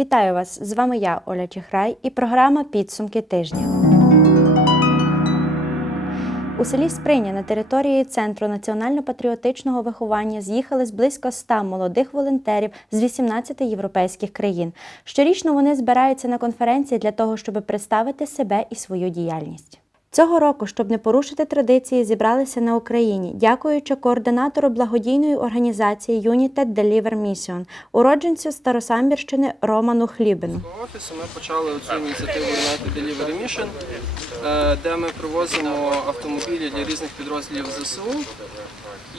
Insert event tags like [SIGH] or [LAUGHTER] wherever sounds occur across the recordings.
Вітаю вас! З вами я, Оля Чехрай, і програма Підсумки тижня. У селі Сприня на території Центру національно-патріотичного виховання з'їхались близько ста молодих волонтерів з 18 європейських країн. Щорічно вони збираються на конференції для того, щоб представити себе і свою діяльність. Цього року, щоб не порушити традиції, зібралися на Україні, дякуючи координатору благодійної організації United Deliver Mission, уродженцю Старосамбірщини Роману Хлібину. офісу ми почали цю ініціативу United Delivery Mission, е, де ми привозимо автомобілі для різних підрозділів ЗСУ.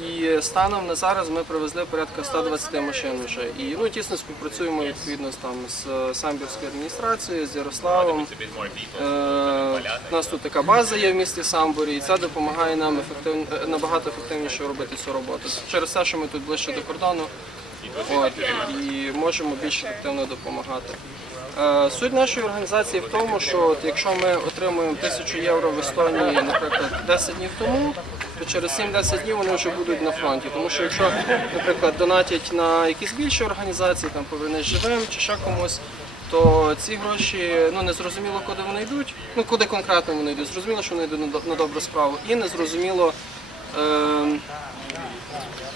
І станом на зараз ми привезли порядка 120 машин вже. І ну, тісно співпрацюємо відповідно там, з Самбірською адміністрацією, з Ярославом. Е, у нас тут така база є в місті Самборі, і це допомагає нам ефективно, е, набагато ефективніше робити цю роботу. Через те, що ми тут ближче до кордону от, і можемо більш ефективно допомагати. Е, Суть нашої організації в тому, що от якщо ми отримуємо тисячу євро в Естонії, наприклад, 10 днів тому, то через 7-10 днів вони вже будуть на фронті. Тому що якщо, наприклад, донатять на якісь більші організації, там повернись живим чи ще комусь, то ці гроші ну не зрозуміло, куди вони йдуть. Ну куди конкретно вони йдуть. Зрозуміло, що вони йдуть на добру справу, і не зрозуміло. ем,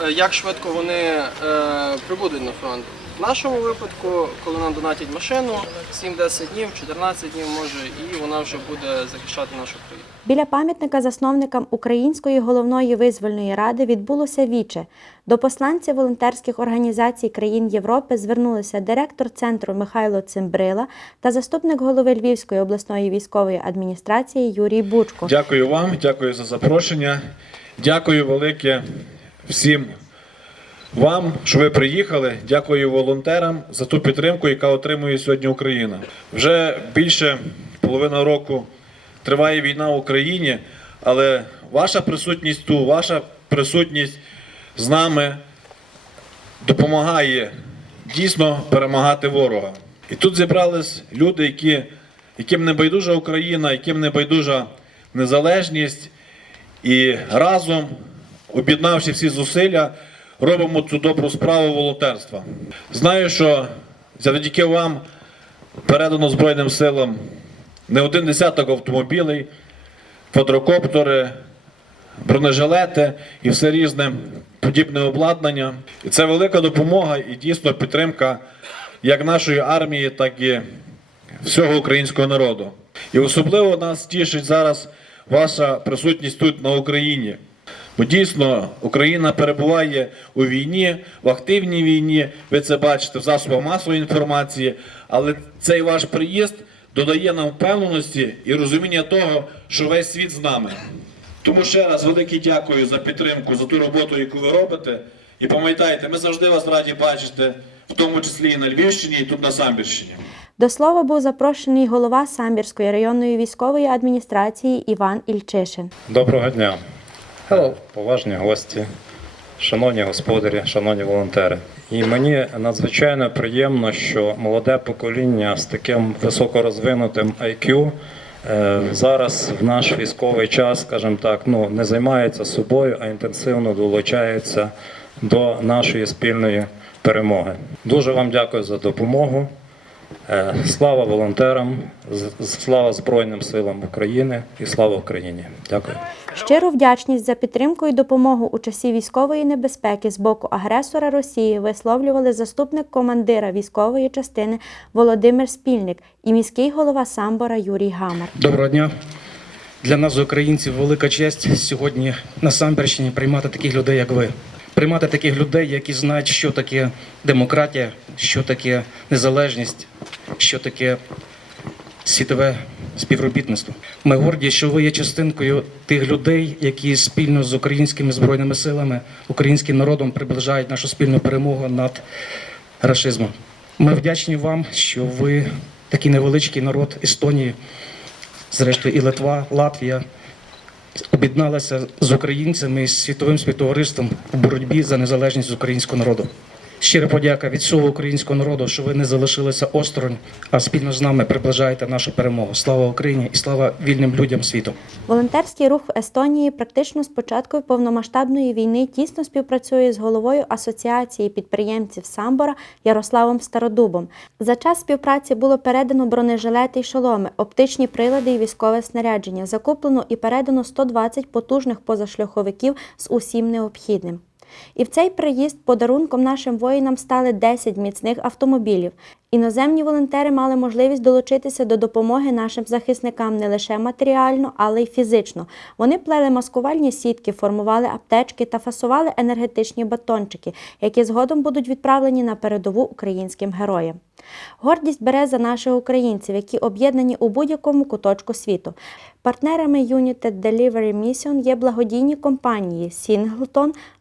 е, як швидко вони е, прибудуть на фронт. В нашому випадку, коли нам донатять машину, 7-10 днів, 14 днів може, і вона вже буде захищати нашу країну. Біля пам'ятника засновникам Української головної визвольної ради відбулося віче. До посланців волонтерських організацій країн Європи звернулися директор центру Михайло Цимбрила та заступник голови Львівської обласної військової адміністрації Юрій Бучко. Дякую вам, дякую за запрошення. Дякую велике всім вам, що ви приїхали. Дякую волонтерам за ту підтримку, яка отримує сьогодні Україна. Вже більше половини року триває війна в Україні, але ваша присутність тут, ваша присутність з нами допомагає дійсно перемагати ворога. І тут зібрались люди, які, яким не байдужа Україна, яким не байдужа незалежність, і разом, об'єднавши всі зусилля, робимо цю добру справу волонтерства. Знаю, що завдяки вам передано Збройним силам не один десяток автомобілей, квадрокоптери, бронежилети і все різне подібне обладнання. І це велика допомога і дійсно підтримка як нашої армії, так і всього українського народу. І особливо нас тішить зараз ваша присутність тут на Україні. Бо дійсно Україна перебуває у війні, в активній війні. Ви це бачите в засобах масової інформації. Але цей ваш приїзд додає нам впевненості і розуміння того, що весь світ з нами. Тому ще раз велике дякую за підтримку, за ту роботу, яку ви робите. І пам'ятайте, ми завжди вас раді бачити, в тому числі і на Львівщині, і тут на Самбірщині. До слова був запрошений голова Самбірської районної військової адміністрації Іван Ільчишин. Доброго дня, поважні гості, шановні господарі, шановні волонтери. І мені надзвичайно приємно, що молоде покоління з таким високорозвинутим IQ е, зараз в наш військовий час, скажімо так, ну не займається собою, а інтенсивно долучається до нашої спільної перемоги. Дуже вам дякую за допомогу. Е, Слава волонтерам, з- слава Збройним силам України і слава Україні. Дякую. Щиру вдячність за підтримку і допомогу у часі військової небезпеки з боку агресора Росії висловлювали заступник командира військової частини Володимир Спільник і міський голова Самбора Юрій Гамар. Доброго дня. Для нас, українців, велика честь сьогодні на Самбірщині приймати таких людей, як ви. Приймати таких людей, які знають, що таке демократія, що таке незалежність, що таке світове співробітництво. Ми горді, що ви є частинкою тих людей, які спільно з українськими збройними силами, українським народом приближають нашу спільну перемогу над рашизмом. Ми вдячні вам, що ви такий невеличкий народ Естонії, зрештою і Литва, Латвія об'єдналася з українцями і з світовим співтовариством у боротьбі за незалежність українського народу. Щира подяка від всього українського народу, що ви не залишилися осторонь, а спільно з нами приближаєте нашу перемогу. Слава Україні і слава вільним людям світу. Волонтерський рух в Естонії практично з початку повномасштабної війни тісно співпрацює з головою Асоціації підприємців Самбора Ярославом Стародубом. За час співпраці було передано бронежилети й шоломи, оптичні прилади і військове снарядження. Закуплено і передано 120 потужних позашляховиків з усім необхідним. І в цей приїзд подарунком нашим воїнам стали 10 міцних автомобілів. Іноземні волонтери мали можливість долучитися до допомоги нашим захисникам не лише матеріально, але й фізично. Вони плели маскувальні сітки, формували аптечки та фасували енергетичні батончики, які згодом будуть відправлені на передову українським героям. Гордість бере за наших українців, які об'єднані у будь-якому куточку світу. Партнерами United Delivery Mission є благодійні компанії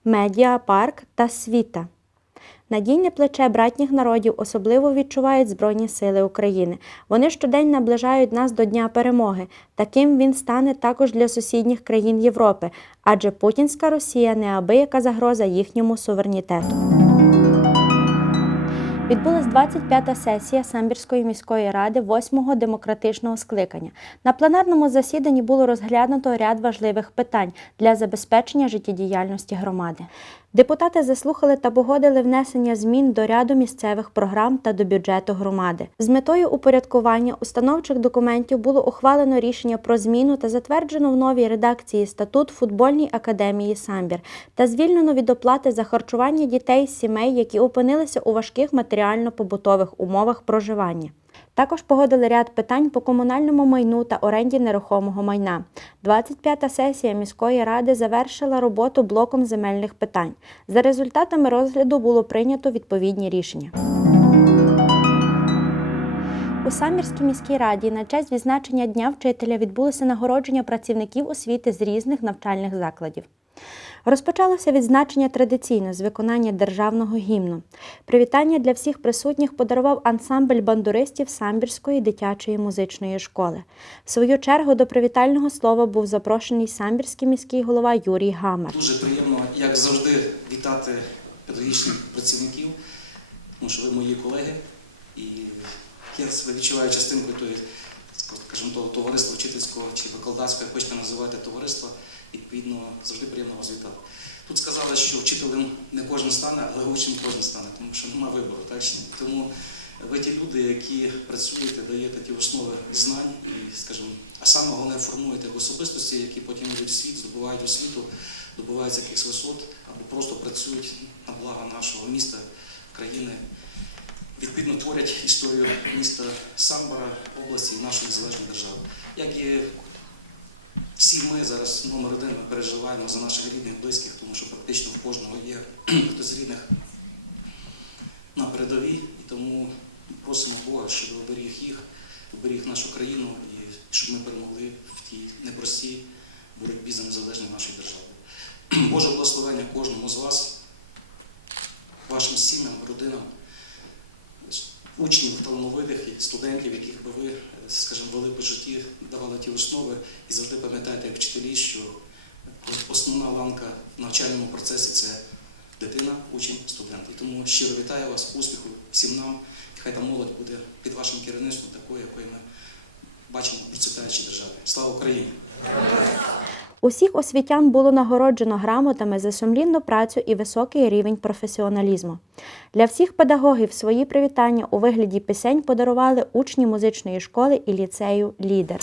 Media Park та Світа. Надійне плече братніх народів особливо відчувають Збройні Сили України. Вони щодень наближають нас до Дня перемоги. Таким він стане також для сусідніх країн Європи, адже путінська Росія неабияка загроза їхньому суверенітету. Відбулась 25-та сесія Самбірської міської ради 8-го демократичного скликання. На пленарному засіданні було розглянуто ряд важливих питань для забезпечення життєдіяльності громади. Депутати заслухали та погодили внесення змін до ряду місцевих програм та до бюджету громади. З метою упорядкування установчих документів було ухвалено рішення про зміну та затверджено в новій редакції статут футбольній академії Самбір та звільнено від оплати за харчування дітей сімей, які опинилися у важких матеріально-побутових умовах проживання. Також погодили ряд питань по комунальному майну та оренді нерухомого майна. 25-та сесія міської ради завершила роботу блоком земельних питань. За результатами розгляду було прийнято відповідні рішення. У Самірській міській раді на честь відзначення Дня вчителя відбулося нагородження працівників освіти з різних навчальних закладів. Розпочалося відзначення традиційно з виконання державного гімну. Привітання для всіх присутніх подарував ансамбль бандуристів Самбірської дитячої музичної школи. В свою чергу до привітального слова був запрошений самбірський міський голова Юрій Гамар. Дуже приємно, як завжди, вітати педагогічних працівників, тому що ви мої колеги, і я себе відчуваю частинкою тої, скажімо, того товариства вчительського чи викладацького, як хочете називати товариства, відповідно, завжди приємно вас вітати. Тут сказали, що вчителем не кожен стане, але учнем кожен стане, тому що немає вибору, так? Тому ви ті люди, які працюєте, даєте ті основи знань і, скажімо, а саме головне формуєте особистості, які потім йдуть в світ, здобувають освіту, добуваються якихось висот або просто працюють на благо нашого міста, країни. Відповідно творять історію міста Самбора, області і нашої незалежної держави. Як і всі ми зараз номер один ми переживаємо за наших рідних, близьких, тому що практично в кожного є [CLEARS THROAT] хтось з рідних на передовій, і тому просимо Бога, щоб оберіг їх, оберіг нашу країну і щоб ми перемогли в тій непростій боротьбі за незалежність нашої держави. [CLEARS THROAT] Боже благословення кожному з вас, вашим сім'ям, родинам, учнів талановитих і студентів, яких би ви, е, скажімо, вели по житті, давали ті основи і завжди пам'ятайте, як вчителі, що основна ланка в навчальному процесі це дитина, учень, студент. І тому щиро вітаю вас, успіху всім нам. І Хай та молодь буде під вашим керівництвом такою, якою ми бачимо в процвітаючій державі. Слава Україні! Усіх освітян було нагороджено грамотами за сумлінну працю і високий рівень професіоналізму. Для всіх педагогів свої привітання у вигляді пісень подарували учні музичної школи і ліцею Лідер.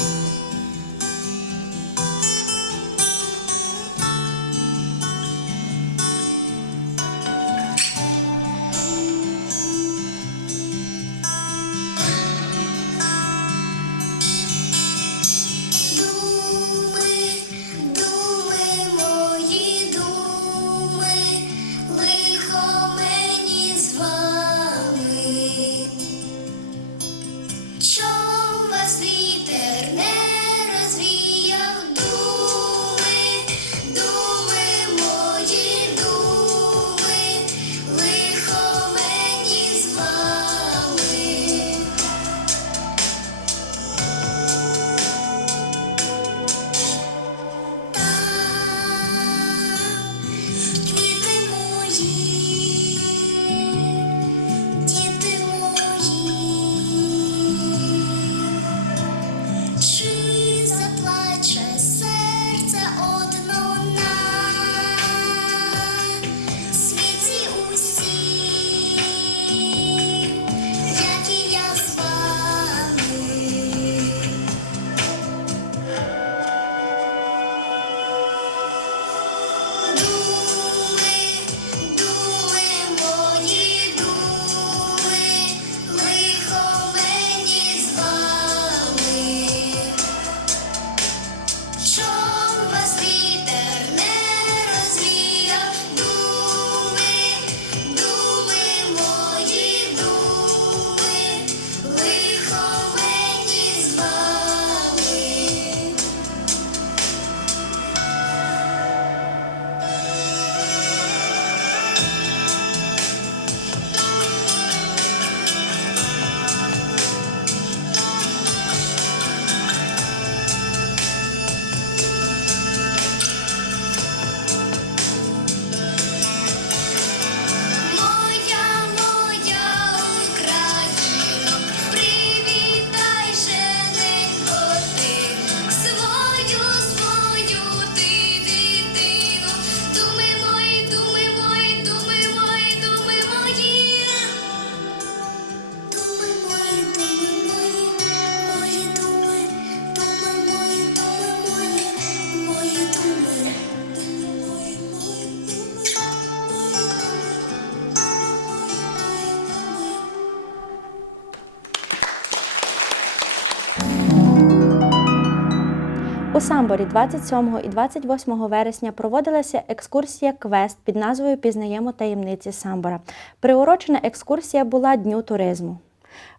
Самборі 27 і 28 вересня проводилася екскурсія квест під назвою Пізнаємо таємниці Самбора. Приурочена екскурсія була Дню туризму.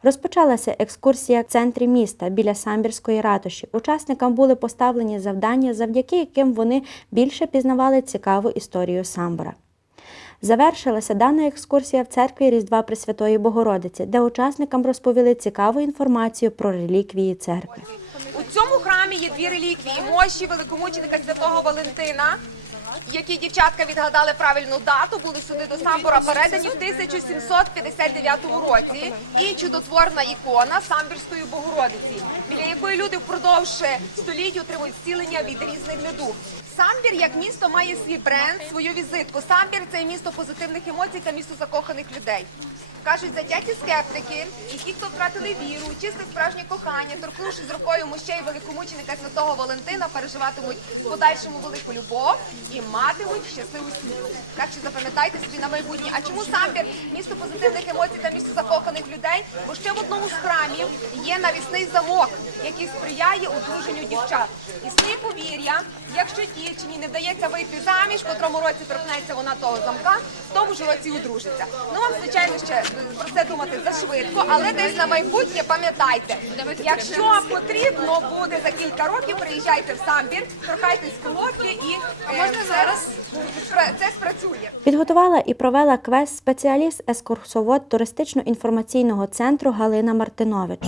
Розпочалася екскурсія в центрі міста біля самбірської ратуші. Учасникам були поставлені завдання, завдяки яким вони більше пізнавали цікаву історію Самбора. Завершилася дана екскурсія в церкві Різдва Пресвятої Богородиці, де учасникам розповіли цікаву інформацію про реліквії церкви. Цьому храмі є дві реліквії мощі великомученика святого Валентина, які дівчатка відгадали правильну дату, були сюди до Самбора передані в 1759 році. І чудотворна ікона Самбірської Богородиці, біля якої люди впродовж століть отримують зцілення від різних недуг. Самбір як місто має свій бренд, свою візитку. Самбір це місто позитивних емоцій та місто закоханих людей. Кажуть, затяті скептики і ті, хто втратили віру, чисте справжнє кохання, торкнувши з рукою мощей великомученика святого Валентина, переживатимуть в подальшому велику любов і матимуть щасливу сім'ю. Так що запам'ятайте собі на майбутнє. А чому самбір місто позитивних емоцій та місто закоханих людей? Бо ще в одному з храмів є навісний замок, який сприяє одруженню дівчат. Існує повір'я, якщо дівчині не вдається вийти заміж, котрому році торкнеться вона того замка, в тому ж році одружиться. Ну вам звичайно ще про це думати зашвидко, але десь на майбутнє пам'ятайте, якщо потрібно буде за кілька років, приїжджайте в самбір, торкайтесь колодки і можна зараз це спрацює. Підготувала і провела квест спеціаліст екскурсовод туристично-інформаційного центру Галина Мартинович.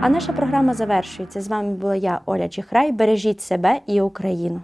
А наша програма завершується. З вами була я, Оля Чихрай. Бережіть себе і Україну.